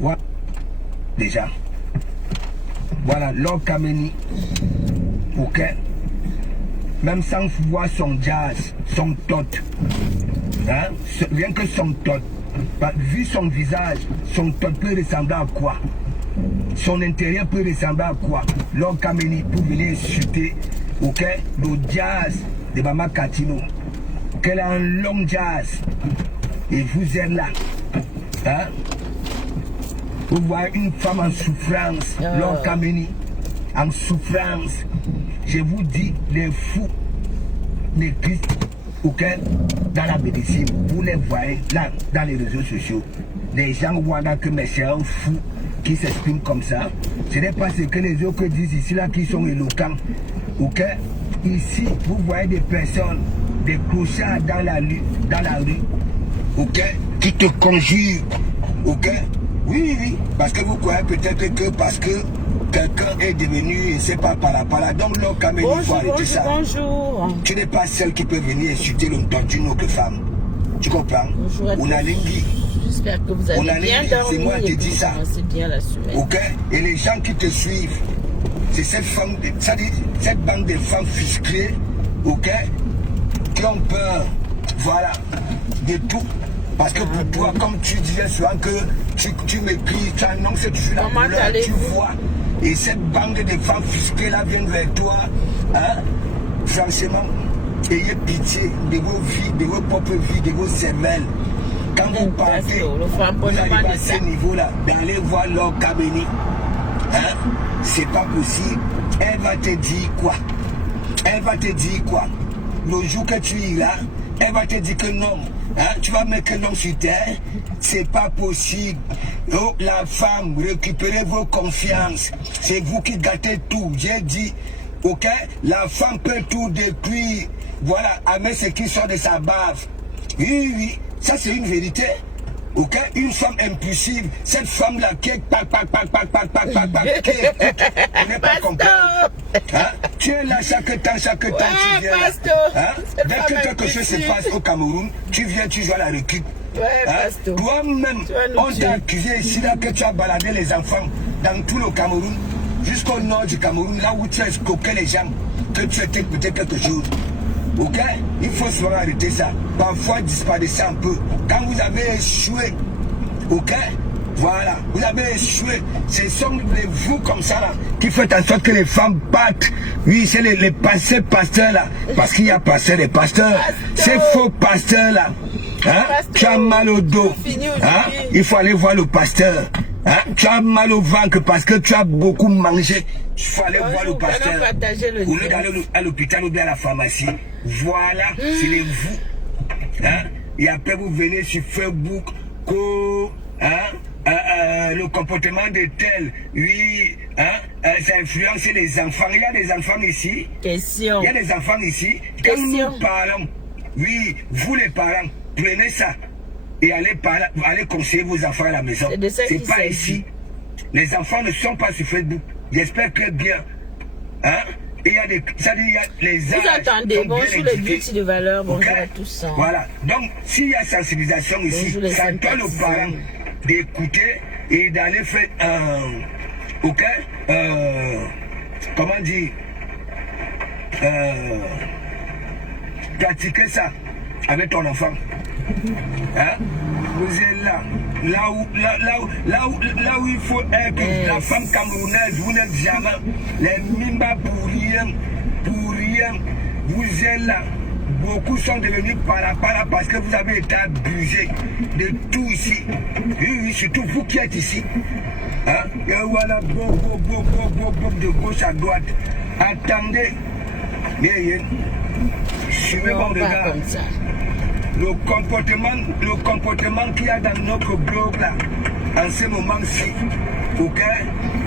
Voilà. Déjà. Voilà, Lord Kameni. Ok. Même sans voir son jazz, son tot. Hein? Rien que son tot. Vu son visage, son tot peut ressembler à quoi? Son intérieur peut ressembler à quoi? Lord Kameni pour venir insulter, ok, le jazz de Mama Katino. Qu'elle a un long jazz. Et vous êtes là. Hein? Vous voyez une femme en souffrance, Lord Kameni, en souffrance. Je vous dis, les fous n'écrivent aucun dans la médecine. Vous les voyez là, dans les réseaux sociaux. Les gens voient là que c'est un fou qui s'exprime comme ça. Ce n'est pas ce que les autres disent ici, là, qui sont éloquents. Ok? Ici, vous voyez des personnes, des clochards dans la rue, ok? Qui te conjurent, ok? Oui, oui, parce que vous croyez peut-être que parce que quelqu'un est devenu, je ne sais pas, par là. Donc, Lord Kameni, il faut arrêter ça. Bonjour. Tu n'es pas celle qui peut venir insulter d'une autre femme. Tu comprends? Bonjour à tous. J'espère que vous avez bien dormi. C'est moi qui te dis ça. C'est bien la semaine. Ok? Et les gens qui te suivent, c'est cette femme, cette bande de femmes fisclées, ok? Qui ont peur, voilà, de tout. Parce que pour toi, comme tu disais souvent que tu m'écris, tu annonces toujours la couleur, tu vois. Et cette bande de femmes fisclées là viennent vers toi. Hein? Franchement, ayez pitié de vos vies, de vos propres vies, de vos semelles. Quand vous partez, vous arrivez à ce niveau-là, d'aller voir Lord Kameni. Hein? C'est pas possible. Elle va te dire quoi? Elle va te dire quoi? Le jour que tu iras, elle va te dire que non. Hein? Tu vas mettre un homme sur terre. C'est pas possible. Oh, la femme, récupérez vos confiances. C'est vous qui gâtez tout. J'ai dit, ok? La femme peut tout détruire. Voilà, avec ce qui sort de sa bave. Oui, oui, ça c'est une vérité. Ok, une femme impulsive, cette femme-là qui est qui écoute, on n'est pas comprendre. Hein? Tu es là chaque temps, tu viens. Hein? Dès que quelque chose se passe au Cameroun, tu viens, tu joues à la récup. Hein? Toi-même, on t'a accusé ici là que tu as baladé les enfants dans tout le Cameroun, jusqu'au nord du Cameroun, là où tu as escroqué les gens, que tu étais peut-être quelque chose. Ok? Il faut souvent arrêter ça. Parfois disparaître un peu. Quand vous avez échoué, ok? Voilà, vous avez échoué. Ce sont vous comme ça là qui faites en sorte que les femmes battent. Oui, c'est les pasteurs là. Parce qu'il y a pasteurs et pasteurs. Ces faux pasteurs là. Hein? Tu as mal au dos. Hein? Il faut aller voir le pasteur. Hein? Tu as mal au ventre parce que tu as beaucoup mangé. Il faut aller voir le pasteur. Au lieu d'aller à l'hôpital ou bien à la pharmacie. Voilà, c'est les vous. Hein? Et après vous venez sur Facebook, le comportement de tel, oui, ça influence les enfants. Il y a des enfants ici. Question. Il y a des enfants ici. Quand nous parlons, oui, vous les parents, prenez ça et allez conseiller vos enfants à la maison. C'est pas ici. Les enfants ne sont pas sur Facebook. J'espère que bien. Hein? Et il y a des, ça dit, il y a les âges. Vous attendez, bonjour les beauty de valeur, bonjour à tous. Hein. Voilà, donc s'il y a sensibilisation ici, ça donne aux parents d'écouter et d'aller faire ok, comment dire, pratiquer ça avec ton enfant. Hein? Vous êtes là où il faut être. La femme camerounaise, vous n'êtes jamais les mimba pour rien. Vous êtes là. Beaucoup sont devenus par là parce que vous avez été abusés de tout ici. Oui, surtout vous qui êtes ici. Hein? Et voilà, de gauche à droite. Attendez. Suivez mon regard. Le comportement qu'il y a dans notre blog là, en ce moment-ci, ok,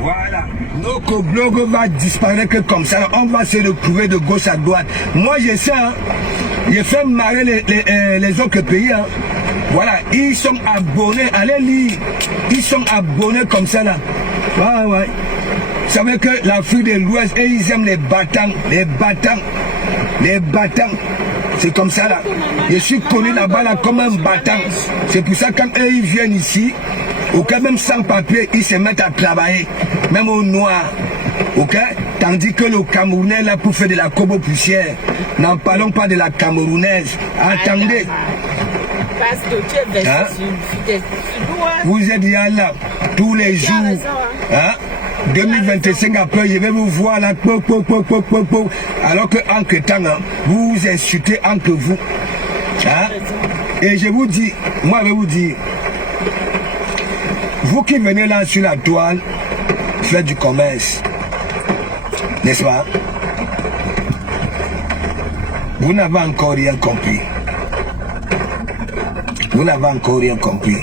voilà, notre blog va disparaître comme ça, on va se retrouver de gauche à droite. Moi je sais, hein, je fais marrer les autres pays, hein. Voilà, ils sont abonnés, allez lire, ils sont abonnés comme ça là, ouais. Vous savez que l'Afrique de l'Ouest, et ils aiment les battants. C'est comme ça là. Je suis connu là-bas là comme un battant. C'est pour ça quand eux ils viennent ici, Ok, même sans papier, ils se mettent à travailler, même au noir. Ok, tandis que le Camerounais là pour faire de la cobo poussière, n'en parlons pas de la Camerounaise. Attendez. Hein? Vous êtes là tous les jours. Hein? 2025 après, je vais vous voir là, alors que entre temps, hein, vous vous insultez entre vous. Hein? Et je vous dis, moi je vais vous dire, vous qui venez là sur la toile, faire du commerce, n'est-ce pas? Vous n'avez encore rien compris. Vous n'avez encore rien compris.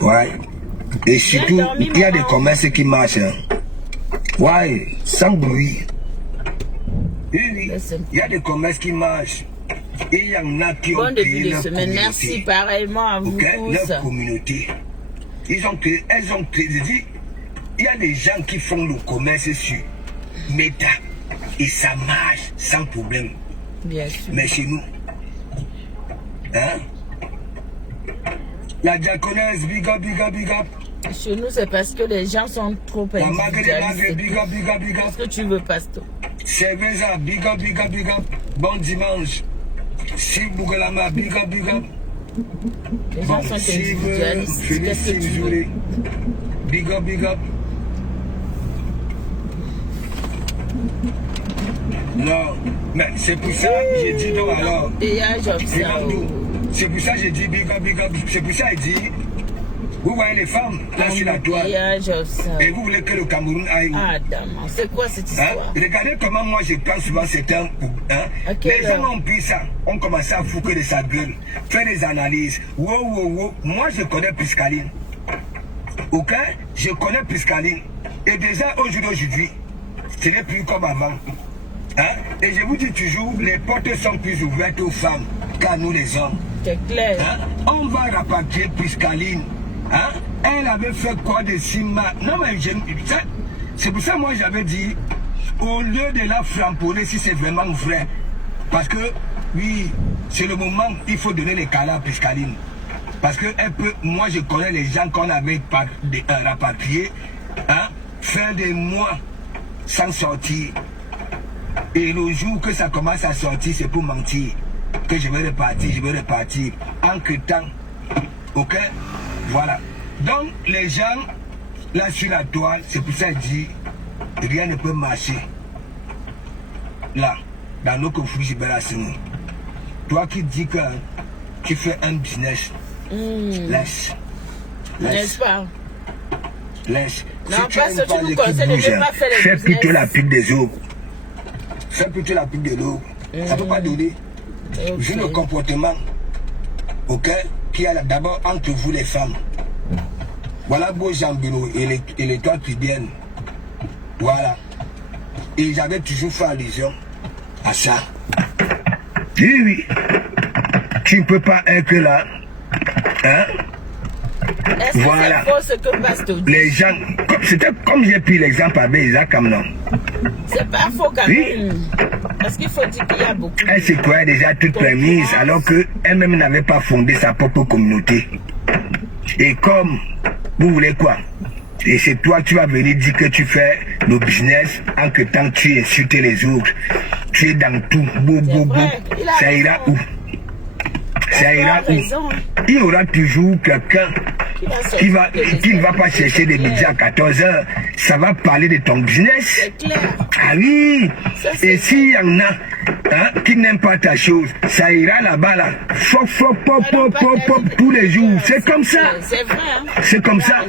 Ouais. Et surtout, il y a des commerces qui marchent. Hein. Ouais, sans bruit. Il y a des commerces qui marchent. Et il y en a qui ont créé leur communauté. Merci pareillement à vous tous. Leur communauté. Elles ont créé. Il y a des gens qui font le commerce sur Meta. Et ça marche sans problème. Bien sûr. Mais chez nous, hein? La diaconesse, big up, big up, big up. Chez nous, c'est parce que les gens sont trop individualistes. Big up, big up, big up. Qu'est-ce que tu veux, Pasteur? Cerveza, big up, big up, big up. Bon dimanche. Si Bougalama, big up, big up. Les gens sont individualistes. Qu'est-ce que tu veux? Big up, big up. Non, mais c'est pour ça que j'ai dit donc alors. C'est pour ça que j'ai dit big up, big up. C'est pour ça que j'ai dit, vous voyez les femmes là sur la toile. Et vous voulez que le Cameroun aille. Ah, d'accord. C'est quoi cette histoire? Hein? Regardez comment moi je prends souvent ces termes. Hein? Les gens ont pris ça, ont commencé à foutre de sa gueule, faire des analyses. Wow. Moi je connais Piscaline. Ok? Je connais Piscaline. Et déjà aujourd'hui, ce n'est plus comme avant. Hein? Et je vous dis toujours, les portes sont plus ouvertes aux femmes qu'à nous les hommes. C'est clair. Hein? On va rapatrier Piscaline. Hein? Elle avait fait quoi de Sima? Non mais c'est pour ça moi j'avais dit, au lieu de la framponner si c'est vraiment vrai, parce que oui, c'est le moment où il faut donner les câlins à Piscaline. Parce que elle peut, moi je connais les gens qu'on avait rapatriés, hein? Faire des mois sans sortir. Et le jour que ça commence à sortir, c'est pour mentir. Que je vais repartir. Entre temps. Ok? Voilà. Donc, les gens, là sur la toile, c'est pour ça que je dis, rien ne peut marcher. Là, dans nos conflits libérations. Toi qui dis que tu fais un business, laisse. N'est-ce pas? Laisse. Non, si parce que tu nous conseilles de ne pas faire les fais business. plutôt la pique des autres. Fais plutôt la pique de l'eau. Ça ne peut pas donner. Okay. Vu le comportement, ok, qu'il y a d'abord entre vous les femmes. Voilà beau Jean-Bilo et les toiles cubiennes. Voilà. Et j'avais toujours fait allusion à ça. Oui. Tu ne peux pas être là. Hein? Est-ce que c'est faux ce que Pasteur dit? Les gens, c'était comme j'ai pris l'exemple avec Isaac Amnon. C'est pas faux quand même. Parce qu'il faut dire qu'il y a beaucoup. Elle se croyait déjà toute permise alors qu'elle-même n'avait pas fondé sa propre communauté. Et comme, vous voulez quoi? Et c'est toi, tu vas venir dire que tu fais le business, en que temps tu insultes les autres. Tu es dans tout, ça ira où? Ça ira où? Il y aura toujours quelqu'un qui ne va pas chercher des médias à 14h. Ça va parler de ton business. C'est clair. Ah oui. Et s'il y en a qui n'aiment pas ta chose, ça ira là-bas là. Tous les jours. C'est comme ça. C'est vrai. Hein? C'est comme ça.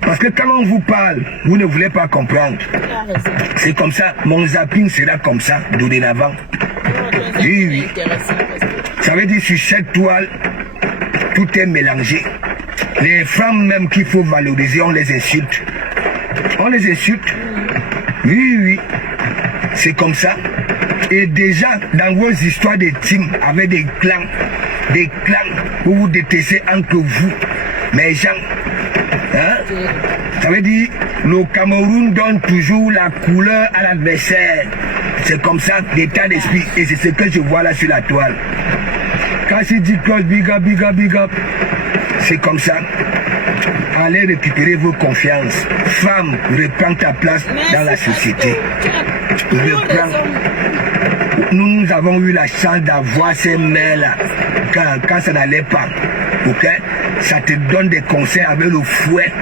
Parce que quand on vous parle, vous ne voulez pas comprendre. C'est comme ça. Mon zapping sera comme ça, dorénavant. Oui. Ça veut dire sur cette toile, tout est mélangé. Les femmes même qu'il faut valoriser, on les insulte. On les insulte. Oui. C'est comme ça. Et déjà, dans vos histoires de teams, avec des clans où vous détestez entre vous, mes gens, hein? Ça veut dire, le Cameroun donne toujours la couleur à l'adversaire. C'est comme ça, l'état d'esprit. Et c'est ce que je vois là sur la toile. Quand je dis close, big up, c'est comme ça. allez récupérer vos confiances. Femme, reprends ta place dans la société. Nous avons eu la chance d'avoir ces mères-là quand ça n'allait pas. Ok? Ça te donne des conseils avec le fouet.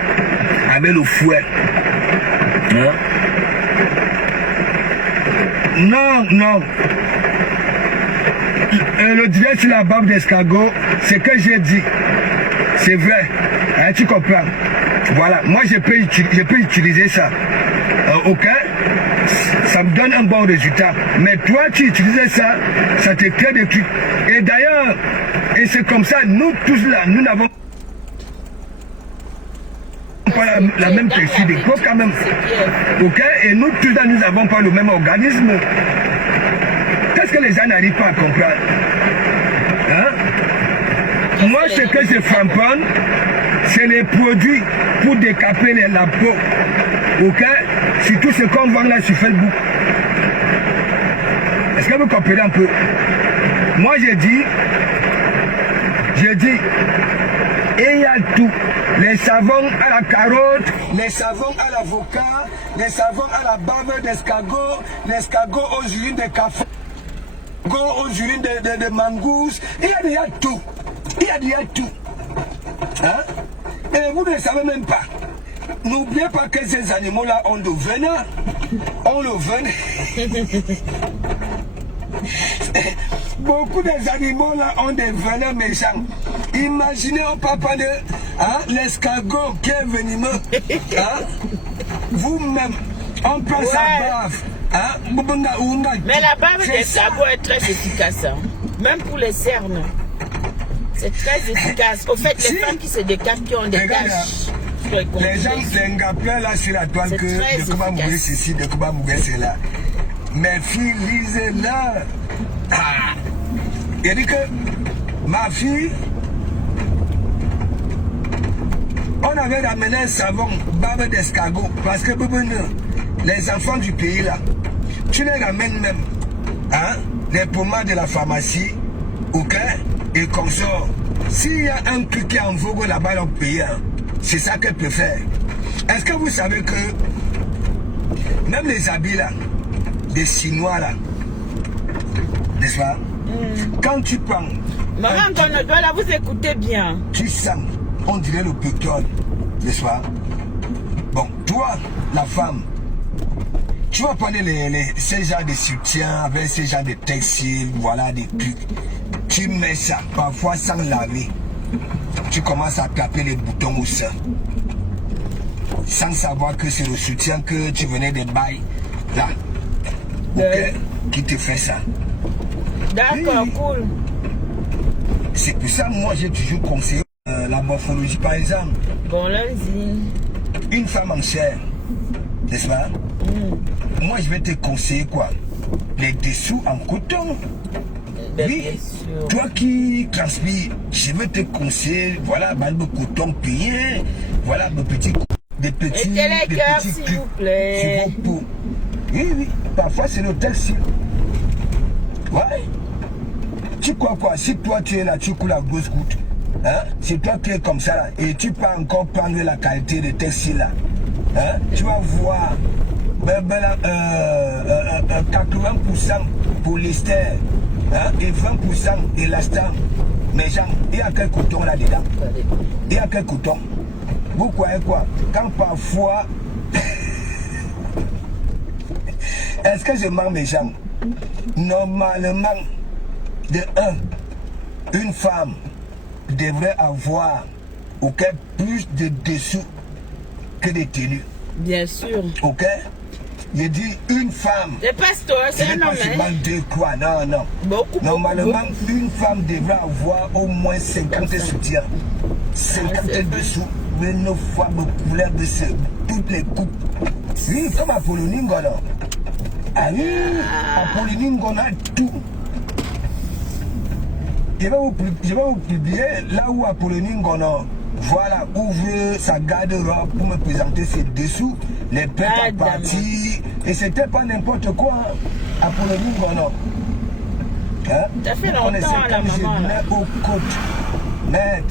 Avec le fouet. Hein? Non, non. Le direct sur la barbe d'escargot, c'est que j'ai dit. C'est vrai. Hein, tu comprends? Voilà. Moi, je peux utiliser ça. Ok? Ça me donne un bon résultat. Mais toi, tu utilisais ça, ça te crée des trucs. Et d'ailleurs, et c'est comme ça, nous tous là, nous n'avons pas la même texture de peau quand même. Ok? Et nous tous là, nous n'avons pas le même organisme. Qu'est-ce que les gens n'arrivent pas à comprendre? Hein? Moi, ce que je framponne, c'est les produits pour décaper la peau. Ok? Surtout ce qu'on vend là sur Facebook. Est-ce que vous comprenez un peu? Moi, j'ai dit, et il y a tout. Les savons à la carotte, les savons à l'avocat, les savons à la barbe d'escargot, l'escargot aux urines de café, aux urines de mangousse. Il y a tout. Il y a tout. Hein? Et vous ne savez même pas. N'oubliez pas que ces animaux-là ont le venin. On le venin. Beaucoup des animaux-là ont des venins méchants. Imaginez au papa de l'escargot qui est venimeux. Vous-même, on prend sa bave. Mais la bave d'escargot est très efficace. Hein. Même pour les cernes. C'est très efficace. Au fait, les femmes qui se décapent, qui ont des taches. Les gens, les gars plein là sur la toile que de comment mourir ceci, de comment mourir cela. Mes filles, lisez-la. Il dit que ma fille, on avait ramené un savon, barbe d'escargot, parce que les enfants du pays là, tu les ramènes même, les pommades de la pharmacie, ok, et comme ça, s'il y a un truc qui est en vogue là-bas dans le pays, c'est ça qu'elle peut faire. Est-ce que vous savez que même les habits là, des Chinois là, n'est-ce pas? Quand tu prends... Maman, là, vous écoutez bien. Tu sens, on dirait le pétrole, n'est-ce pas? Bon, toi, la femme, tu vas prendre ces genres de soutiens avec ces genres de textiles, voilà, des trucs. Tu mets ça, parfois sans laver. Tu commences à taper les boutons au sein. Sans savoir que c'est le soutien que tu venais de bailler, là. Ok, qui te fait ça. D'accord, cool. C'est pour ça, moi, j'ai toujours conseillé la morphologie, par exemple. Bon, vas-y. Une femme en chair, n'est-ce pas? Moi, je vais te conseiller quoi? Les dessous en coton. Oui, toi qui transpires, je vais te conseiller, voilà, le coton payé, voilà, des petits s'il vous plaît. Oui, parfois c'est le textile. Ouais. Tu crois quoi? Si toi tu es là, tu coules la grosse goutte. C'est toi qui es comme ça là. Et tu peux encore prendre la qualité de textile là. Tu vas voir 80% polyester et 20% élastin. Mais genre, il y a quel coton là-dedans? Il y a quel coton? Vous croyez quoi? Quand parfois... Est-ce que je mens mes jambes? Normalement, de une femme devrait avoir plus de dessous que de tenues. Bien sûr. Ok? J'ai dit une femme. C'est pas toi, c'est un homme. De quoi? Non, non. Normalement, une femme devrait avoir au moins 50 soutiens. 50 dessous. Mais 9 fois de couleur de toutes les coupes. Oui, comme Apollonie Ngona. Ah oui, Apollonie Ngona, tout. Je vais vous publier là où Apollonie Ngona, voilà, ouvre sa garde-robe pour me présenter ses dessous, les pètes à partie. Et c'était pas n'importe quoi, Apollonie Ngona. Ça fait longtemps à la maman là. Aux côtes. Net.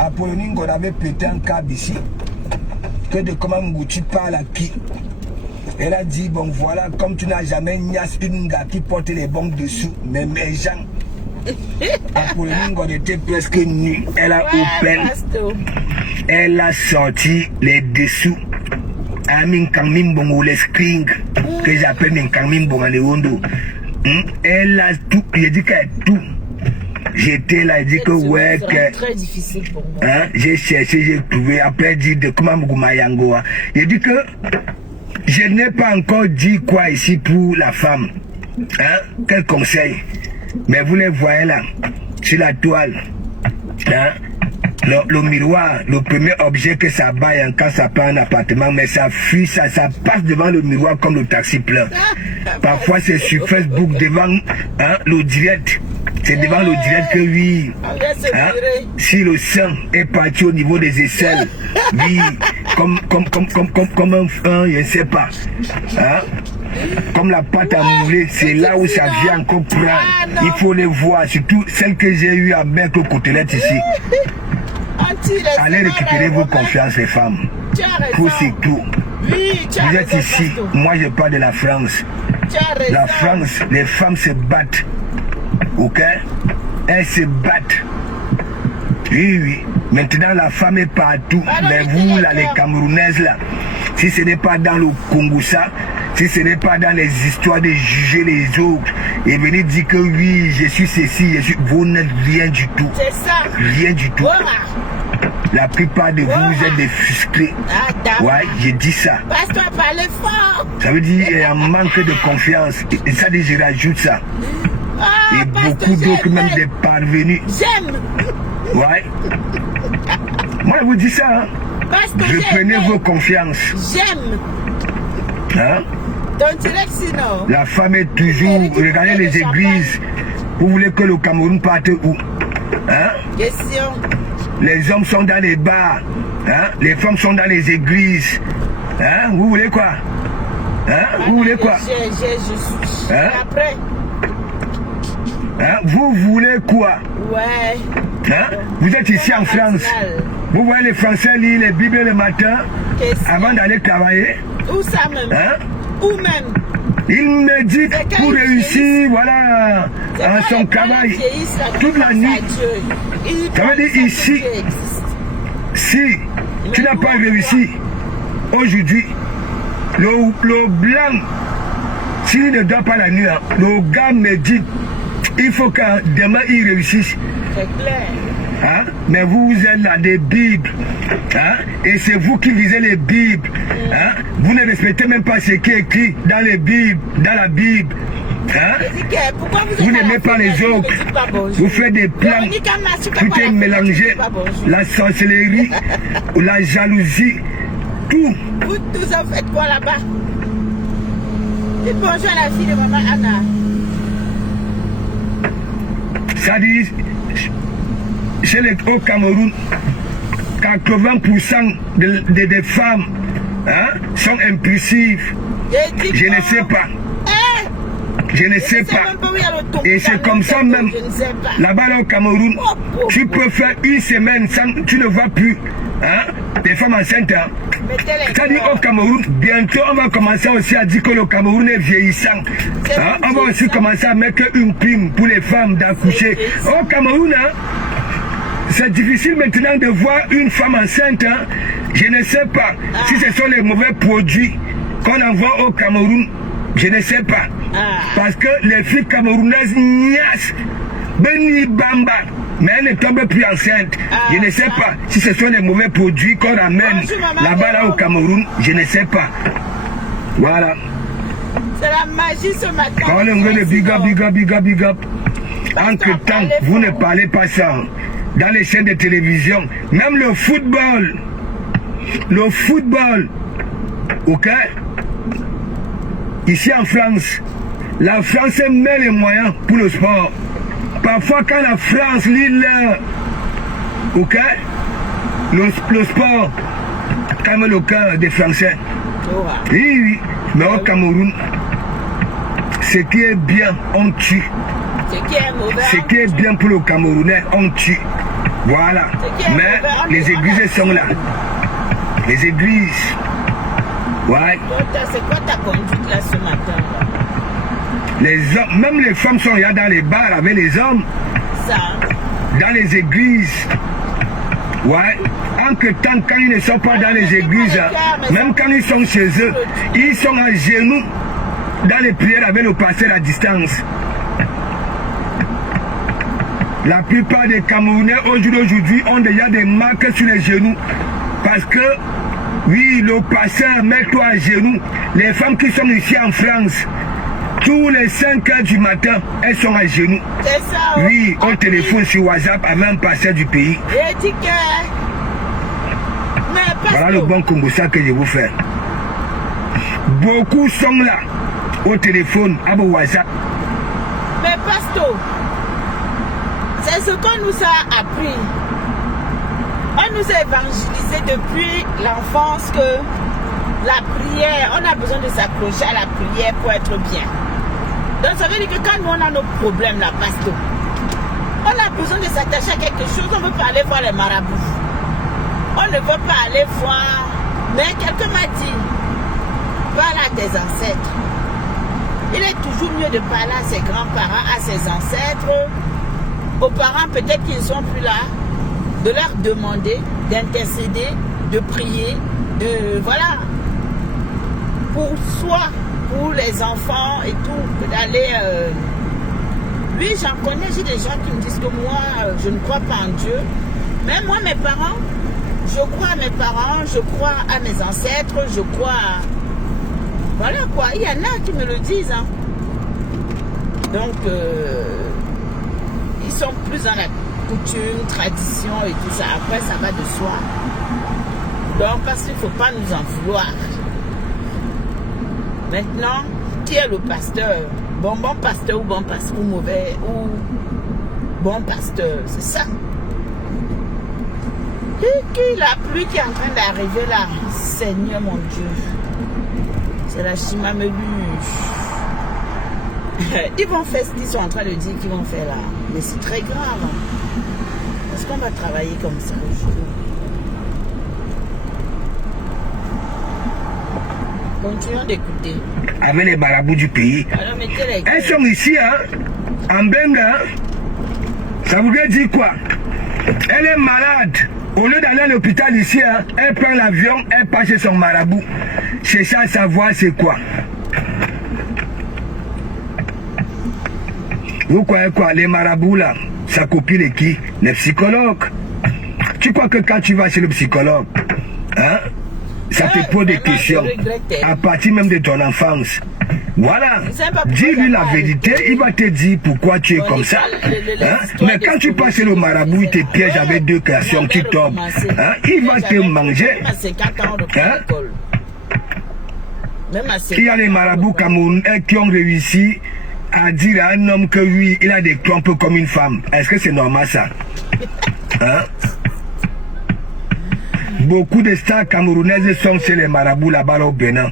Apollonie on avait pété un câble ici. Que de comment Mouti parle à qui. Elle a dit, bon voilà, comme tu n'as jamais niasse une gars qui porte les bombes dessous, mais mes gens, Apollonie on était presque nu. Elle a open. Elle a sorti les dessous. À Minkangmin Bongo, les screens que j'appelle Minkangmin Bongo les Hondo. Elle a tout, j'ai dit qu'elle a tout. J'étais là, j'ai dit que ouais, que. Très difficile pour moi. Hein, j'ai cherché, j'ai trouvé. Après, dit de comment Moumayango. J'ai dit que je n'ai pas encore dit quoi ici pour la femme. Hein, quel conseil? Mais vous les voyez là, sur la toile. Hein? Le miroir, le premier objet que ça baille quand ça prend un appartement, mais ça fuit, ça passe devant le miroir comme le taxi plein. Parfois c'est sur Facebook devant le direct. C'est devant le direct que oui, si le sang est parti au niveau des aisselles, oui, comme un, je ne sais pas. Hein? Comme la pâte à mouler, c'est là où ça vient encore prendre. Il faut les voir, surtout celle que j'ai eue à mettre aux côtelettes ici. Allez récupérer vos confiances, les femmes. Pour c'est tout. Vous êtes ici, moi je parle de la France. La France, les femmes se battent. Ok? Elles se battent. Oui, oui. Maintenant, la femme est partout. Mais vous, là, les Camerounaises, là, si ce n'est pas dans le Congo, ça, si ce n'est pas dans les histoires de juger les autres et venir dire que oui, je suis ceci, je suis... Vous n'êtes rien du tout. C'est ça. Rien du tout. La plupart de vous, vous êtes des frustrés. Ouais, j'ai dit ça. Passe-toi par le fort. Ça veut dire un manque de confiance. Et ça dit, je rajoute ça. Et beaucoup d'autres, même des parvenus. J'aime. Ouais. Moi, je vous dis ça. Hein. Reprenez vos confiances. J'aime. Hein? Donc, sinon. La femme est toujours. Regardez les églises. Vous voulez que le Cameroun parte où? Hein? Question. Les hommes sont dans les bars. Hein? Les femmes sont dans les églises. Hein? Vous voulez quoi? Hein? Vous voulez quoi? Je suis après. Hein? Vous voulez quoi? Ouais. Hein? Vous êtes ici en France. Vous voyez les Français lire les Bibles le matin avant d'aller travailler. Où ça même? Hein? Où même? Il médite pour réussir, voilà, en son travail. Toute la nuit. Ça veut dire ici, si tu n'as pas réussi aujourd'hui, le blanc, s'il ne dort pas la nuit, le gars médite. Il faut que demain il réussisse. C'est clair. Hein? Mais vous êtes là des Bibles. Hein? Et c'est vous qui lisez les Bibles. Hein? Vous ne respectez même pas ce qui est écrit dans les Bibles, dans la Bible. Hein? Vous n'aimez pas les autres. Vous faites des plans. Tout est mélangé. La sorcellerie, la jalousie, tout. Vous tous en faites quoi là-bas? Dites bonjour à la fille de maman Anna. Ça dit, chez les au Cameroun, 80% des femmes sont impulsives. Je ne sais pas. Je ne sais pas. Et c'est comme ça même. Là-bas au Cameroun, tu peux faire une semaine sans, tu ne vois plus. Hein? Des femmes enceintes. Hein? C'est-à-dire au Cameroun, bientôt on va commencer aussi à dire que le Cameroun est vieillissant. Hein? On va aussi commencer à mettre une prime pour les femmes d'accoucher. Au Cameroun, hein? C'est difficile maintenant de voir une femme enceinte. Hein? Je ne sais pas si ce sont les mauvais produits qu'on envoie au Cameroun. Je ne sais pas. Parce que les filles camerounaises niassent. Beni Bamba. Mais elles ne tombent plus enceintes. Je ne sais pas si ce sont les mauvais produits qu'on amène là-bas là au Cameroun. Je ne sais pas. Voilà. C'est la magie ce matin. Quand on veut le big up, big up, big up, big up. Entre temps, vous ne parlez pas ça. Dans les chaînes de télévision, même le football, ok? Ici en France, la France met les moyens pour le sport. Parfois quand la France lit l'heure, ok? Le sport calme le cœur des Français. Oui, oui, mais au Cameroun, ce qui est bien, on tue. Ce qui est mauvais, ce qui est bien pour le Camerounais, on tue. Voilà. Mais les églises sont là. Les églises. Ouais. C'est quoi ta conduite là ce matin là? Les hommes, même les femmes sont là dans les bars avec les hommes. Ça. Dans les églises. Ouais. En que tant quand ils ne sont pas dans les églises, même quand ils sont chez eux, ils sont à genoux dans les prières avec le pasteur à distance. La plupart des Camerounais aujourd'hui ont déjà des marques sur les genoux. Parce que, oui, le pasteur, mets-toi à genoux. Les femmes qui sont ici en France, tous les 5 heures du matin, elles sont à genoux. C'est ça. Oui, au téléphone sur WhatsApp à même pasteur du pays. Et dit que... Voilà le bon Congo ça que je vous fais. Beaucoup sont là, au téléphone, à mon WhatsApp. Mais pasteur, c'est ce qu'on nous a appris. On nous a évangélisé depuis l'enfance que la prière, on a besoin de s'accrocher à la prière pour être bien. Donc ça veut dire que quand nous on a nos problèmes là, pasteur, on a besoin de s'attacher à quelque chose, on veut pas aller voir les marabouts. On ne veut pas aller voir. Mais quelqu'un m'a dit, parle à tes ancêtres. Il est toujours mieux de parler à ses grands-parents, à ses ancêtres, aux parents peut-être qu'ils ne sont plus là, de leur demander, d'intercéder, de prier, de voilà, pour soi, pour les enfants et tout, d'aller... Oui, j'en connais, j'ai des gens qui me disent que moi, je ne crois pas en Dieu. Mais moi, mes parents, je crois à mes parents, je crois à mes ancêtres, je crois à... Voilà quoi, il y en a qui me le disent. Hein. Donc, ils sont plus dans la coutume, tradition et tout ça. Après, ça va de soi. Donc, parce qu'il ne faut pas nous en vouloir. Maintenant, qui est le pasteur? Bon pasteur ou bon pasteur ou mauvais ou bon pasteur, c'est ça. Et la pluie qui est en train d'arriver là, Seigneur mon Dieu, c'est la chimameluche. Ils vont faire ce qu'ils sont en train de dire qu'ils vont faire là, mais c'est très grave. Est-ce qu'on va travailler comme ça aujourd'hui? Continuons d'écouter. Avec les marabouts du pays. Alors, elles sont ici, hein, en Benga. Ça voudrait dire quoi? Elle est malade. Au lieu d'aller à l'hôpital ici, hein, elle prend l'avion, elle passe chez son marabout. C'est ça, savoir c'est quoi. Vous croyez quoi? Les marabouts là, ça copie les qui? Les psychologues. Tu crois que quand tu vas chez le psychologue, hein, ça te pose des questions à partir même de ton enfance. Voilà, dis-lui la vérité, il va te dire pourquoi tu es comme ça. Hein? Mais quand tu passes le marabout, il te piège avec 2 questions, tu tombes. Hein? Il va te manger. Hein? Il y a les marabouts camerounais qui ont réussi à dire à un homme que oui, il a des trompes comme une femme. Est-ce que c'est normal ça? Hein? Beaucoup de stars camerounaises sont chez les marabouts là-bas au Bénin.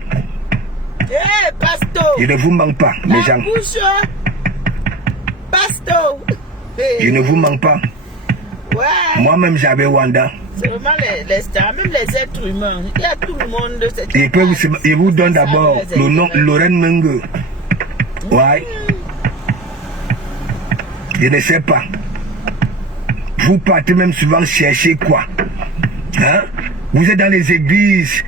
Hey, Pasto! Je ne vous manque pas, les gens. Pasto! Hey. Je ne vous manque pas. Ouais. Moi-même, j'avais Wanda. C'est vraiment les stars, même les êtres humains. Il y a tout le monde de cette je vous donne d'abord le nom Lorraine Mengue. Ouais. Je ne sais pas. Vous partez même souvent chercher quoi? Hein? Vous êtes dans les églises.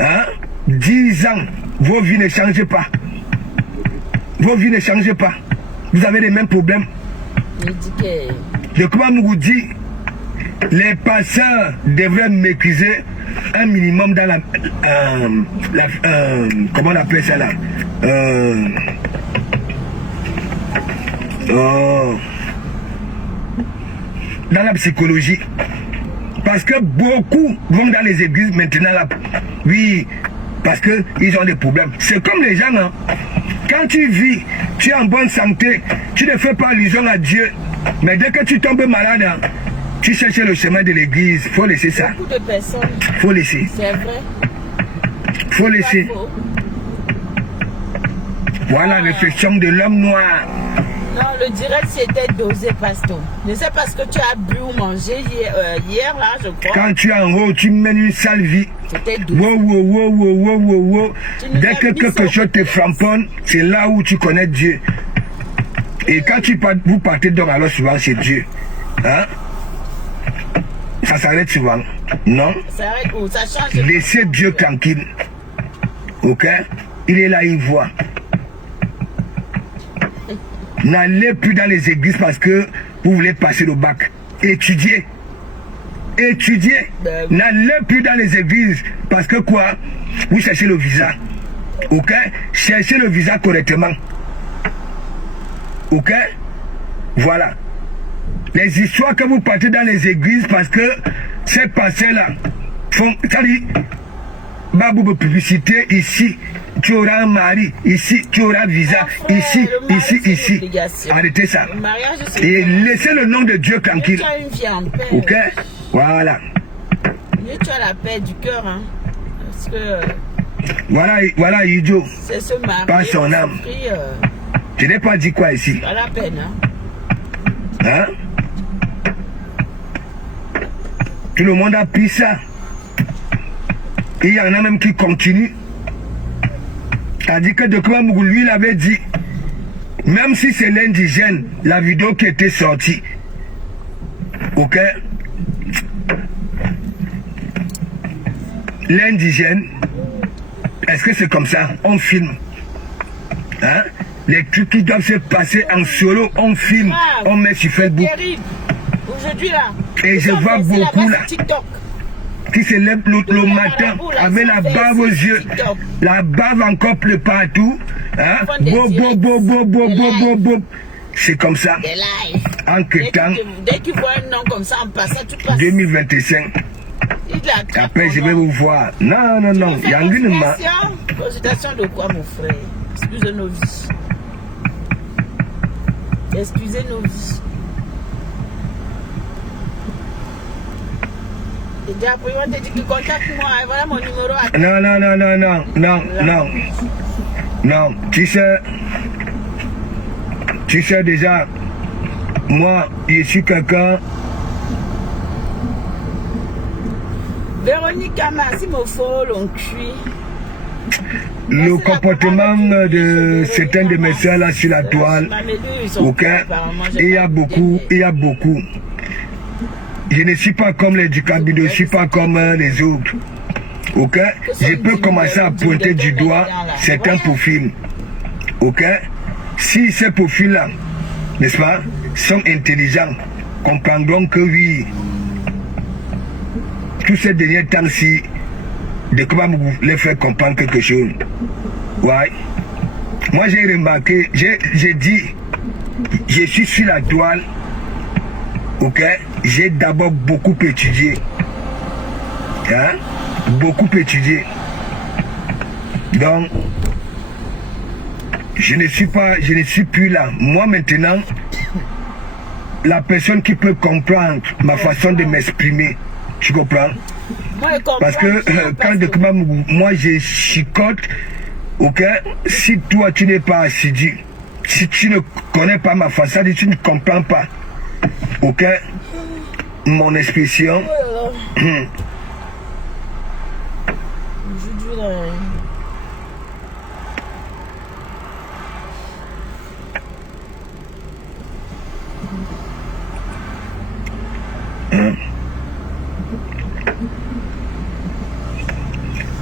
Hein? 10 ans. Vos vies ne changent pas. Vos vies ne changent pas. Vous avez les mêmes problèmes. Je crois vous dire, les pasteurs devraient maîtriser un minimum dans comment on appelle ça là? Dans la psychologie. Parce que beaucoup vont dans les églises maintenant là. Oui. Parce qu'ils ont des problèmes. C'est comme les gens, hein. Quand tu vis, tu es en bonne santé, tu ne fais pas allusion à Dieu. Mais dès que tu tombes malade, hein, tu cherches le chemin de l'église. Il faut laisser ça. Beaucoup de personnes. Il faut laisser. C'est vrai. Il faut laisser. Voilà la réflexion de l'homme noir. Non, le direct c'était dosé, Pasto. Je sais pas ce que tu as bu ou mangé hier là, je crois. Quand tu es en haut, tu mènes une sale vie. C'était dosé. Wow. Dès que quelque chose te framponne, c'est là où tu connais Dieu. Et quand vous partez donc, alors souvent c'est Dieu. Hein? Ça s'arrête souvent. Non? Ça s'arrête où? Ça change. Laissez Dieu tranquille. Ok? Il est là, il voit. N'allez plus dans les églises parce que vous voulez passer le bac. Étudiez. N'allez plus dans les églises parce que quoi? Vous cherchez le visa. Ok? Cherchez le visa correctement. Ok? Voilà. Les histoires que vous partez dans les églises parce que ces passés-là font... C'est-à-dire, babou de publicité ici. Tu auras un mari, ici, tu auras visa, ici. Arrêtez ça. Et laissez le nom de Dieu tranquille. Tu as une vie en paix. Ok? Voilà. Tu as la paix du cœur, hein. Parce que... Voilà, Idio. C'est ce mari. Pas son âme. Je n'ai pas dit quoi ici. Pas la peine, hein. Hein? Tout le monde a pris ça. Et il y en a même qui continuent. C'est-à-dire que Dr Mougou, lui, il avait dit, même si c'est l'indigène, la vidéo qui était sortie, ok, l'indigène, est-ce que c'est comme ça? On filme. Hein? Les trucs qui doivent se passer en solo, on filme, on met sur Facebook. Aujourd'hui là. Et je vois beaucoup là. Qui se lève le matin avec la bave aux yeux, la bave encore pleut partout. Hein? C'est comme ça. Enquêtant. Dès qu'il voit un nom comme ça en passant, tu passes. 2025. Après, je vais vous voir. Non. Yanguinema. Consultation de quoi, mon frère? Excusez nos vies. Excusez nos vies. Et après, on te dit que contacte-moi, voilà mon numéro. Non. Tu sais déjà, moi, je suis quelqu'un. Véronique Amasi me faut l'on cuit. Le comportement de certains de mes soeurs là sur la toile, ok, il y a beaucoup. Je ne suis pas comme les Ducabi, je ne suis pas comme les autres. Ok? Je peux commencer à pointer du doigt certains profils. Ok? Si ces profils-là, n'est-ce pas, sont intelligents, comprendront que oui, tous ces derniers temps-ci, de comment vous les faire comprendre quelque chose. Ouais. Moi, j'ai remarqué, j'ai dit, je suis sur la toile. Ok, j'ai d'abord beaucoup étudié. Hein? Beaucoup étudié. Donc, je ne suis plus là. Moi maintenant, la personne qui peut comprendre ma façon de m'exprimer, tu comprends? Parce que quand moi je chicote, ok, si toi tu n'es pas assidu, si tu ne connais pas ma façon, tu ne comprends pas. Ok, mon expression.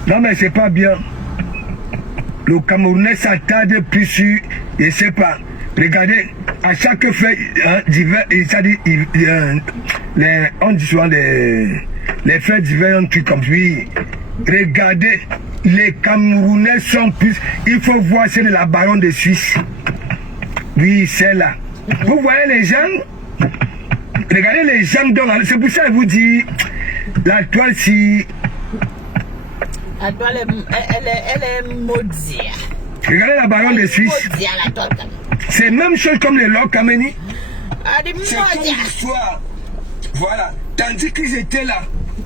Non mais c'est pas bien. Le Camerounais s'attarde plus sur, je sais pas. Regardez, à chaque fait divers, on dit souvent les faits divers, un truc comme lui. Regardez, les Camerounais sont plus. Il faut voir celle de la baronne de Suisse. Oui, c'est là. Vous voyez les gens? Regardez les gens donc. C'est pour ça que je vous dis, la toile, si. La toile, elle est maudite. Regardez la baronne de Suisse. C'est la même chose comme les Lord Kameni. C'est comme l'histoire. Voilà. Tandis qu'ils étaient là,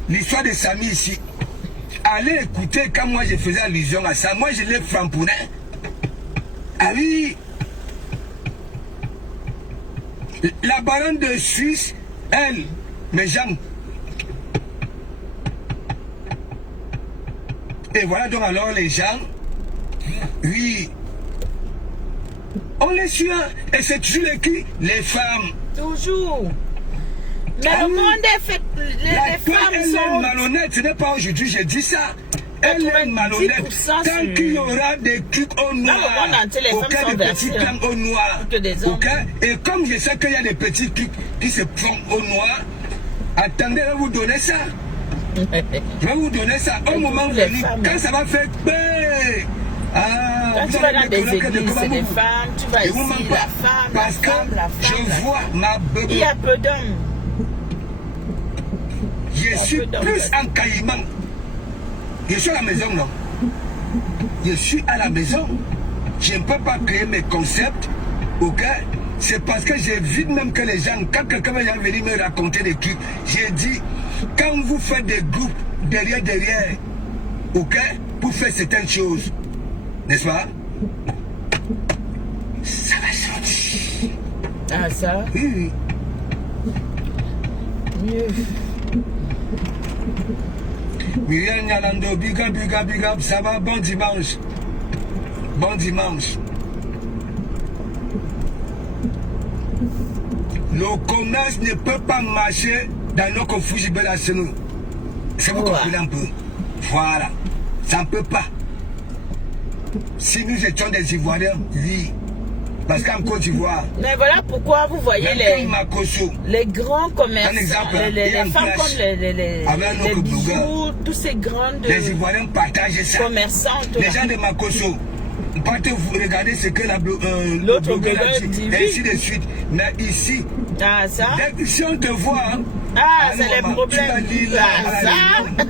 l'histoire de Samy ici. Allez écouter quand moi je faisais allusion à ça. Moi je l'ai framponné. Ah oui. La baronne de Suisse, elle, mes jambes. Et voilà donc alors les gens, oui, on les suit, hein. Et c'est toujours les femmes. Toujours. Mais Ah le oui. monde est fait, les femmes Elle sont... est malhonnête, ce n'est pas aujourd'hui, j'ai dit ça. Elle est malhonnête. 90% Tant qu'il y aura des trucs au noir, Dans le monde entier, les femmes aucun sont des petits versées, trucs au noir. que des hommes. Ok? Et comme je sais qu'il y a des petits trucs qui se font au noir, attendez, je vais vous donner ça. Je vais vous donner ça au moment les venu. femmes, Quand ça va faire peur. Ah, Quand vous tu vas allez dans me des connaître de églises, comment c'est des vous- femmes, tu vas Et vous ici, m'en la parlez. femme, Parce que je vois ma bébé. Il y a peu d'hommes. Je suis peu d'hommes. plus en caïman. Je suis à la maison, non? Je suis à la maison. Je ne peux pas créer mes concepts, ok? C'est parce que j'évite même que les gens, quand quelqu'un va venir me raconter des trucs, j'ai dit, quand vous faites des groupes derrière, ok? Pour faire certaines choses, n'est-ce pas? Ça va sortir. Ah ça, Oui, mieux. Miriam Nyalando, big up, ça va, bon dimanche. Bon dimanche. Le commerce ne peut pas marcher dans nos conflits chez nous. C'est vous comprenez un peu. Voilà. Ça ne peut pas. Si nous étions des Ivoiriens, oui. Parce qu'en Côte d'Ivoire, Mais voilà pourquoi vous voyez même les... comme Makoso, Les grands commerçants, Un exemple, les il y a une femmes place comme les avec un autre bijoux, blogueur. tous ces grandes les Ivoiriens partagent ça. commerçantes. Les là. gens de Makoso, partez vous regardez ce que L'autre blogueur a blogueur dit, et ainsi de suite. Mais ici, Ah ça, dès que si on te voit, hein, ah à c'est un les moment, problèmes. tu vas lire là, Ah, à la réunion.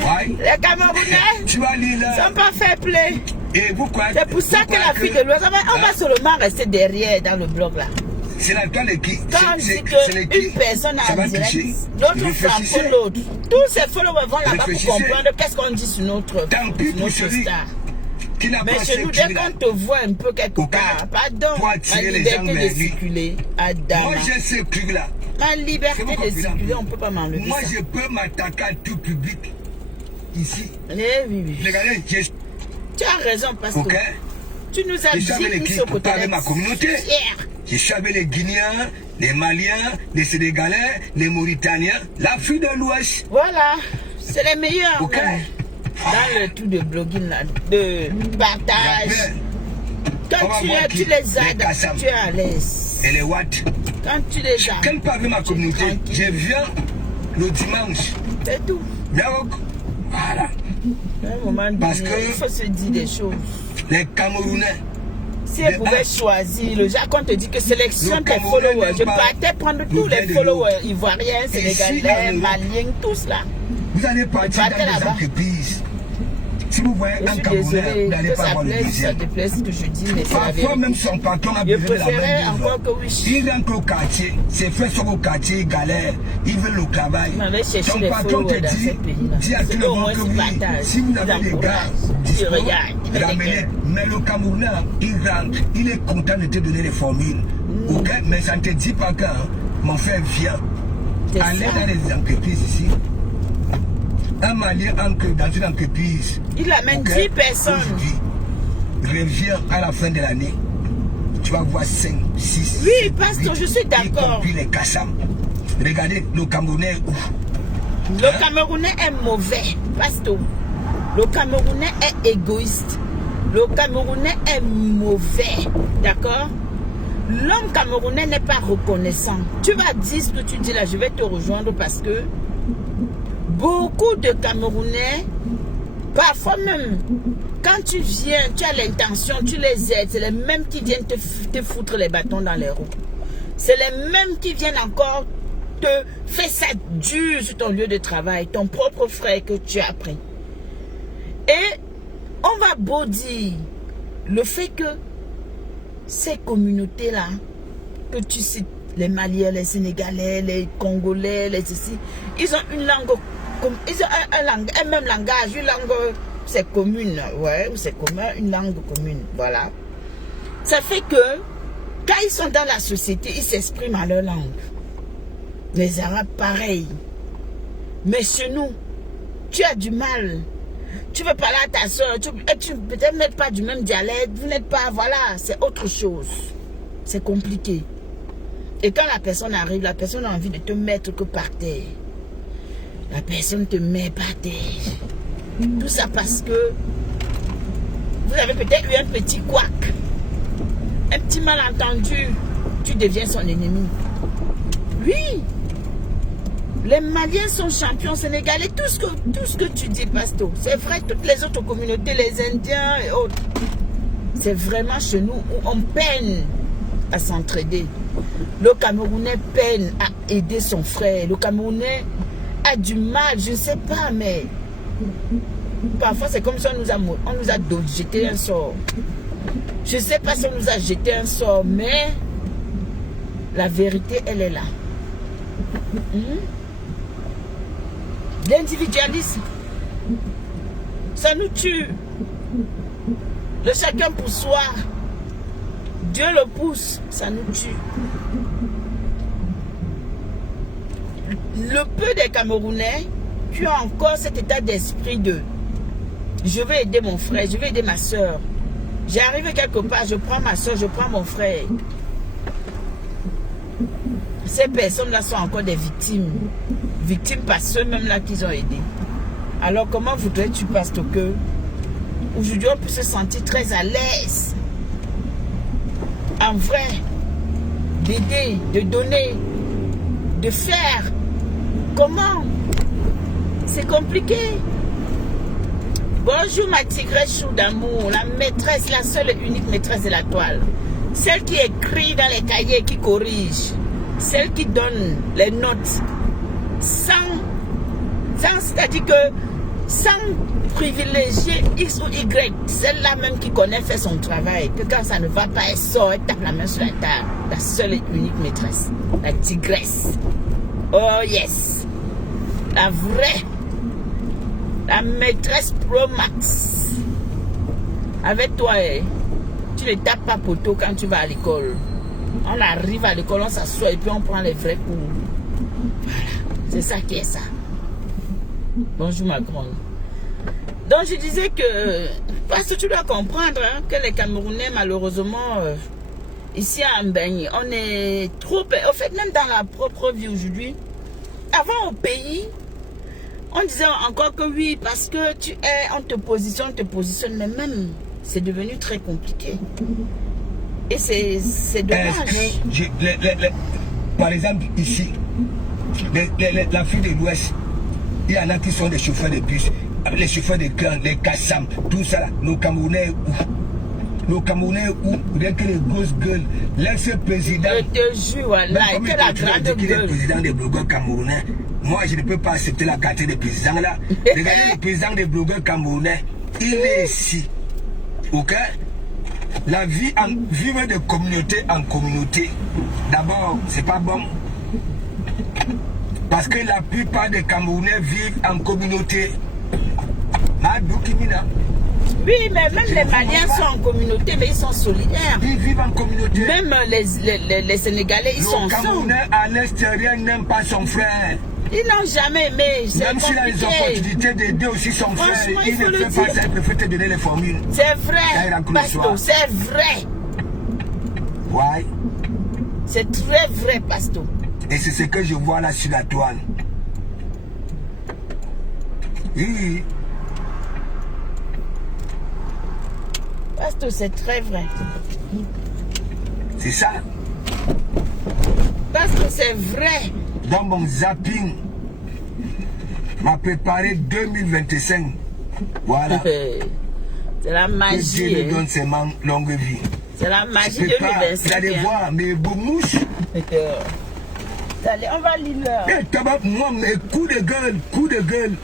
Ouais. Les Camerounais Tu vas lire ne là. sont pas fair play. Et vous croyez C'est pour ça que la fille de l'Ouest, on va seulement rester derrière dans le blog là. c'est la cas de qui? Quand on dit qu'une personne ça en va direct, toucher. l'autre frappe Réfléchissez. l'autre. Tous ces followers vont là-bas pour Réfléchissez. comprendre qu'est-ce qu'on dit sur notre, Tant pis pour notre celui star. qui n'a Mais pas chez nous, ce dès qu'on te voit un peu quelque Ok. part, pardon, Pour ma attirer les gens liberté vers de lui. circuler, Moi Adama. j'ai ce truc là. Ma liberté C'est vous de comprenez un circuler, peu. on ne peut pas m'enlever Moi ça. je peux m'attaquer à tout public. Ici. Eh oui, oui. Regardez, Tu as raison parce ok? que tu nous as Je dit suis avec nous l'équipe sommes pour parler de ma communauté. fiers. Je suis avec les Guinéens, les Maliens, les Sénégalais, les Mauritaniens, l'Afrique de l'Ouest. Voilà, c'est les meilleurs. Ok? même. Dans le tout de blogging, là, de partage. Après, on Quand va tu, voir es, qui? tu les Les aides, Kassam. tu es à l'aise. Et les Watts. Quand tu les aides, Quelle part de ma communauté? tranquille. Je viens le dimanche. c'est tout. Donc, voilà. À un moment donné, Parce que- il faut se dire des choses. Les Camerounais. Si Mais elle pouvait un- choisir, le genre qu'on te dit que sélectionne Le tes Camerounais followers, n'aime je pas partais prendre tous le gain les de followers ivoiriens, Ici, sénégalais, en Europe, maliens, tous là. Vous allez partir partez dans des là-bas. entreprises. Si vous voyez Je un suis Camerounais, désolée vous n'allez que pas ça avoir le plaise, ça deuxième. te plaise ce que je dis, mais c'est la Parfois vérité. même son patron a Je besoin de la préférais main encore que oui. Il rentre au quartier, ses frères sont au quartier, ils galèrent, ils veulent le travail. On avait cherché Ton les patron followers te dans dit, ce pays-là. dis à C'est tout le au monde moins que tu oui, partages, si vous tu avez des gars, encourages, tu dispo, regardes, tu fais des ramenez. cœurs. Mais le Camerounais, il rentre, il est content de te donner les formules. Ok, mais ça ne te dit pas que mon frère vient. C'est Allez ça. dans les entreprises ici. Un Malien entre dans une entreprise. Il amène ok, 10 personnes. aujourd'hui, reviens à la fin de l'année. Tu vas voir 5, 6. Oui, pasteur, je suis Y d'accord. compris les Kassam. Regardez, le Camerounais est ouf. Le Camerounais est mauvais, pasteur. Le Camerounais est égoïste. Le Camerounais est mauvais, d'accord? L'homme camerounais n'est pas reconnaissant. Tu vas dire ce que tu dis là, je vais te rejoindre parce que beaucoup de Camerounais, parfois même, quand tu viens, tu as l'intention, tu les aides, c'est les mêmes qui viennent te foutre les bâtons dans les roues. C'est les mêmes qui viennent encore te faire ça dur sur ton lieu de travail, ton propre frère que tu as pris. Et on va beau dire le fait que ces communautés-là, que tu cites, les Maliens, les Sénégalais, les Congolais, les ceci, ils ont une langue, ils ont un même langage, une langue, c'est commune, ouais, c'est commun, une langue commune, voilà. Ça fait que Quand ils sont dans la société, ils s'expriment à leur langue. Les Arabes, pareil. Mais chez nous, tu as du mal. Tu veux parler à ta soeur, tu peut-être n'êtes pas du même dialecte, vous n'êtes pas, voilà, c'est autre chose. C'est compliqué. Et quand la personne arrive, la personne a envie de te mettre que par terre. La personne te met par terre. Tout ça parce que vous avez peut-être eu un petit couac, un petit malentendu, tu deviens son ennemi. Oui, les Maliens sont champions sénégalais, tout ce que tu dis, Pasto, c'est vrai, toutes les autres communautés, les Indiens et autres, c'est vraiment chez nous où on peine à s'entraider. Le Camerounais peine à aider son frère, le Camerounais a du mal, je ne sais pas, mais parfois c'est comme si on nous a jeté un sort. Je ne sais pas si on nous a jeté un sort, mais la vérité, elle est là. L'individualisme, ça nous tue. Le chacun pour soi, Dieu le pousse, ça nous tue. Le peu des Camerounais qui ont encore cet état d'esprit de je vais aider mon frère, je vais aider ma soeur. J'arrive quelque part, je prends ma soeur, je prends mon frère. Ces personnes-là sont encore des victimes. Victimes par ceux-mêmes là qu'ils ont aidés. Alors comment voudrais-tu, Pasteur, que aujourd'hui on peut se sentir très à l'aise, en vrai, d'aider, de donner, de faire? Comment? C'est compliqué. Bonjour ma tigresse chou d'amour, la maîtresse, la seule et unique maîtresse de la toile. Celle qui écrit dans les cahiers, qui corrige. Celle qui donne les notes c'est-à-dire que sans privilégier X ou Y, celle-là même qui connaît fait son travail, que quand ça ne va pas, elle sort, elle tape la main sur la table. La seule et unique maîtresse, la tigresse. Oh yes, la vraie, la maîtresse Pro Max. Avec toi, tu ne tapes pas poteau quand tu vas à l'école. On arrive à l'école, on s'assoit et puis on prend les vrais cours. Voilà, c'est ça qui est ça. Bonjour ma grande. Donc je disais que, parce que tu dois comprendre hein, que les Camerounais, malheureusement, ici à Mbagny, on est trop... Au fait, même dans la propre vie aujourd'hui, avant au pays, on disait encore que oui, parce que tu es, on te positionne, mais même, c'est devenu très compliqué. Et c'est dommage. Par exemple, ici, l'Afrique de l'Ouest, il y en a qui sont des chauffeurs de bus, les chauffeurs de clans, les Kassam, tout ça là. Nos Camerounais où rien que les grosses gueules, l'ex-président. Je te jure, voilà, que la grande gueule. Le président des blogueurs camerounais. Moi, je ne peux pas accepter la carte de président là. Regardez le président des blogueurs camerounais. Il est ici. Ok? La vie vivre de communauté en communauté, d'abord, c'est pas bon. Parce que la plupart des Camerounais vivent en communauté. Oui, mais même les Maliens sont en communauté, mais ils sont solidaires. Ils vivent en communauté. Même les Sénégalais, ils sont ensemble. Le Camerounais à l'extérieur n'aime pas son frère. Ils n'ont jamais aimé. Même s'il a les opportunités d'aider aussi son frère, il ne fait pas ça, il préfère te donner les formules. C'est vrai, Pasto, c'est vrai. Ouais. C'est très vrai, Pasto. Et c'est ce que je vois là sur la toile. Oui. Pasto, c'est très vrai. C'est ça. Pasto, c'est vrai. Dans mon zapping, m'a préparé 2025. Voilà. C'est la magie. Que Dieu nous donne ses mains longue vie. C'est la magie 2025. Vous allez voir mes beaux mouches. Allez, on va lire l'heure. Moi, mes coups de gueule.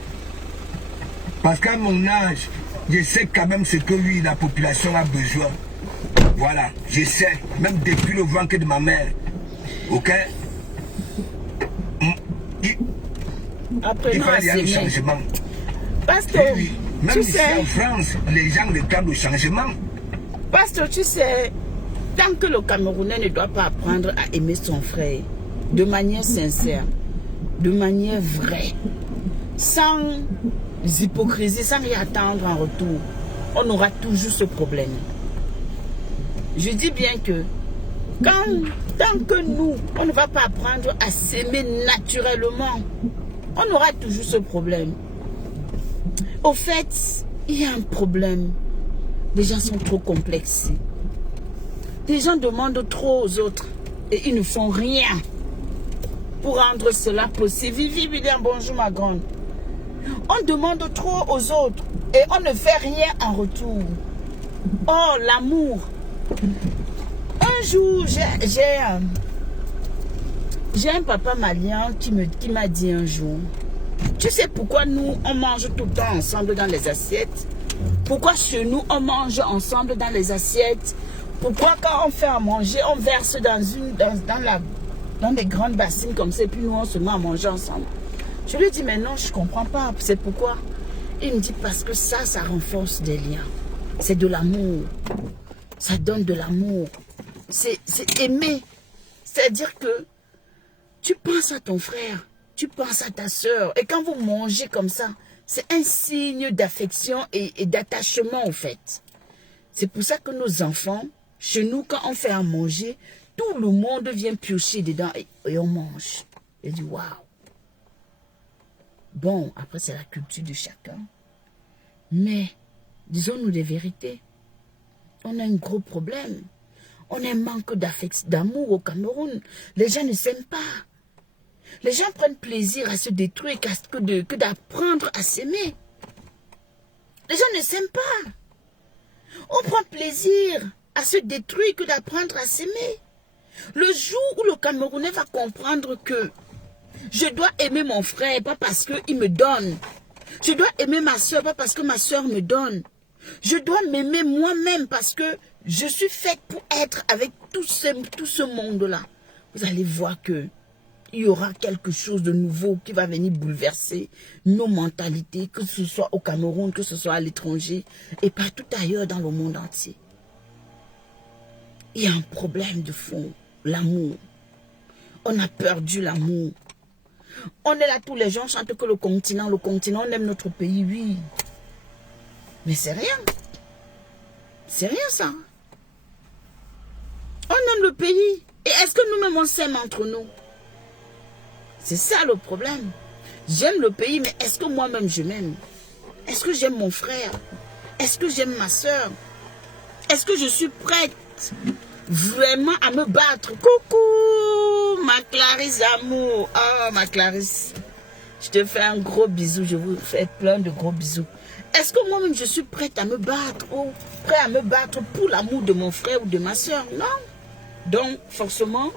Parce qu'à mon âge, je sais quand même ce que oui, la population a besoin. Voilà, je sais, même depuis le ventre de ma mère. Ok? Après, il fallait y avoir le changement. Pasteur, oui. Même tu ici sais, en France, les gens réclament le changement. Pasteur, tu sais, tant que le Camerounais ne doit pas apprendre à aimer son frère de manière sincère, de manière vraie, sans hypocrisie, sans rien attendre en retour, on aura toujours ce problème. Je dis bien que tant que nous, on ne va pas apprendre à s'aimer naturellement, on aura toujours ce problème. Au fait, il y a un problème. Les gens sont trop complexés. Les gens demandent trop aux autres et ils ne font rien pour rendre cela possible. Vivi William, bonjour ma grande. On demande trop aux autres et on ne fait rien en retour. Oh, l'amour. Un jour, j'ai un papa malien qui m'a dit un jour, tu sais pourquoi nous, on mange tout le temps ensemble dans les assiettes? Pourquoi chez nous, on mange ensemble dans les assiettes? Pourquoi quand on fait à manger, on verse dans des grandes bassines comme ça, et puis nous, on se met à manger ensemble? Je lui dis, mais non, je ne comprends pas. C'est pourquoi? Il me dit, parce que ça renforce des liens. C'est de l'amour. Ça donne de l'amour. C'est aimer. C'est-à-dire que tu penses à ton frère, tu penses à ta soeur, et quand vous mangez comme ça, c'est un signe d'affection et d'attachement, en fait. C'est pour ça que nos enfants, chez nous, quand on fait à manger, tout le monde vient piocher dedans et on mange. Et dit, waouh. Bon, après, c'est la culture de chacun. Mais, disons-nous des vérités. On a un gros problème. On a un manque d'amour au Cameroun. Les gens ne s'aiment pas. Les gens prennent plaisir à se détruire que d'apprendre à s'aimer. Les gens ne s'aiment pas. On prend plaisir à se détruire que d'apprendre à s'aimer. Le jour où le Camerounais va comprendre que je dois aimer mon frère, pas parce qu'il me donne. Je dois aimer ma soeur, pas parce que ma soeur me donne. Je dois m'aimer moi-même parce que je suis faite pour être avec tout ce monde-là. Vous allez voir que il y aura quelque chose de nouveau qui va venir bouleverser nos mentalités, que ce soit au Cameroun, que ce soit à l'étranger et partout ailleurs dans le monde entier. Il y a un problème de fond, l'amour. On a perdu l'amour. On est là, tous les gens chantent que le continent, on aime notre pays, oui. Mais c'est rien. C'est rien ça. On aime le pays. Et est-ce que nous-mêmes on s'aime entre nous? C'est ça le problème. J'aime le pays, mais est-ce que moi-même je m'aime? Est-ce que j'aime mon frère? Est-ce que j'aime ma soeur? Est-ce que je suis prête vraiment à me battre? Coucou, ma Clarisse d'amour. Oh, ma Clarisse. Je te fais un gros bisou. Je vous fais plein de gros bisous. Est-ce que moi-même je suis prête à me battre ou prêt à me battre pour l'amour de mon frère ou de ma soeur? Non. Donc, forcément,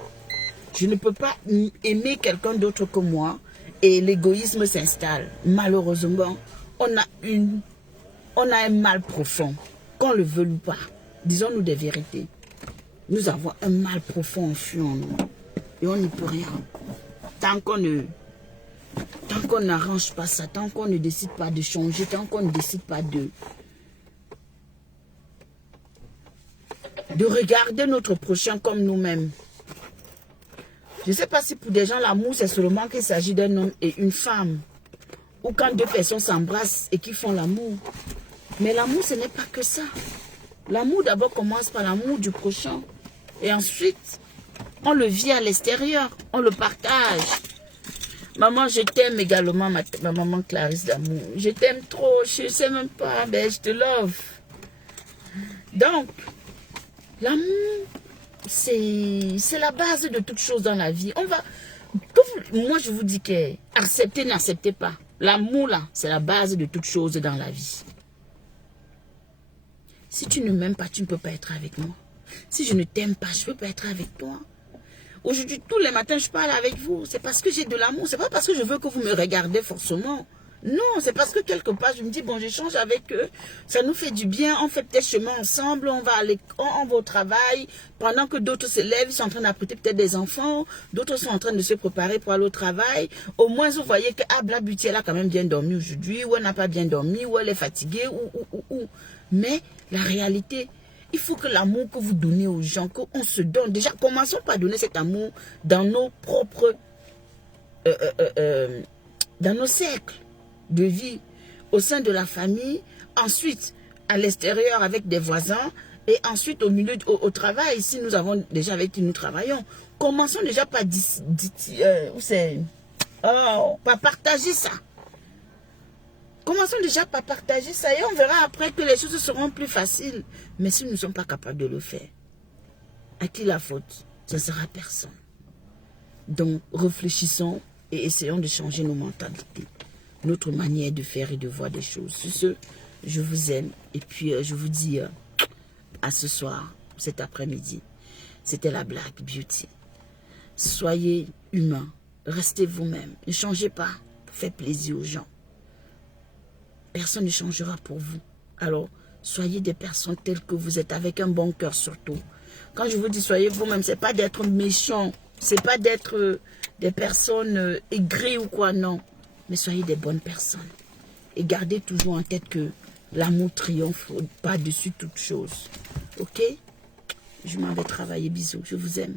je ne peux pas aimer quelqu'un d'autre que moi et l'égoïsme s'installe. Malheureusement, on a un mal profond, qu'on le veuille ou pas. Disons-nous des vérités. Nous avons un mal profond enfui en nous et on n'y peut rien. Tant qu'on n'arrange pas ça, tant qu'on ne décide pas de changer, tant qu'on ne décide pas de regarder notre prochain comme nous-mêmes. Je ne sais pas si pour des gens, l'amour, c'est seulement qu'il s'agit d'un homme et une femme. Ou quand deux personnes s'embrassent et qui font l'amour. Mais l'amour, ce n'est pas que ça. L'amour, d'abord, commence par l'amour du prochain. Et ensuite, on le vit à l'extérieur. On le partage. Maman, je t'aime également, ma maman Clarisse d'amour. Je t'aime trop. Je ne sais même pas, mais je te love. Donc, l'amour, c'est la base de toute chose dans la vie. Moi, je vous dis que acceptez, n'acceptez pas. L'amour, là, c'est la base de toute chose dans la vie. Si tu ne m'aimes pas, tu ne peux pas être avec moi. Si je ne t'aime pas, je ne peux pas être avec toi. Aujourd'hui, tous les matins, je parle avec vous. C'est parce que j'ai de l'amour. C'est pas parce que je veux que vous me regardez forcément. Non, c'est parce que quelque part, je me dis, bon, j'échange avec eux. Ça nous fait du bien. On fait peut-être chemin ensemble. On va au travail. Pendant que d'autres se lèvent, ils sont en train d'apprêter peut-être des enfants. D'autres sont en train de se préparer pour aller au travail. Au moins, vous voyez que Blabuti, elle a quand même bien dormi aujourd'hui. Ou elle n'a pas bien dormi. Ou elle est fatiguée. Ou. Mais la réalité, Il faut que l'amour que vous donnez aux gens, qu'on se donne. Déjà, commençons par donner cet amour dans nos propres... dans nos cercles de vie, au sein de la famille, ensuite à l'extérieur avec des voisins, et ensuite au milieu, au travail, si nous avons déjà avec qui nous travaillons. Commençons déjà par, par partager ça. Commençons déjà par partager ça et on verra après que les choses seront plus faciles. Mais si nous ne sommes pas capables de le faire, à qui la faute? Ce ne sera personne. Donc réfléchissons et essayons de changer nos mentalités, notre manière de faire et de voir des choses. Sur ce, je vous aime et puis je vous dis à ce soir, cet après-midi. C'était la Black Beauty. Soyez humains, restez vous-même, ne changez pas, faites plaisir aux gens. Personne ne changera pour vous. Alors, soyez des personnes telles que vous êtes, avec un bon cœur surtout. Quand je vous dis soyez vous-même, c'est pas d'être méchant, c'est pas d'être des personnes aigries ou quoi, non. Mais soyez des bonnes personnes. Et gardez toujours en tête que l'amour triomphe pas dessus toute chose. Ok? Je m'en vais travailler. Bisous. Je vous aime.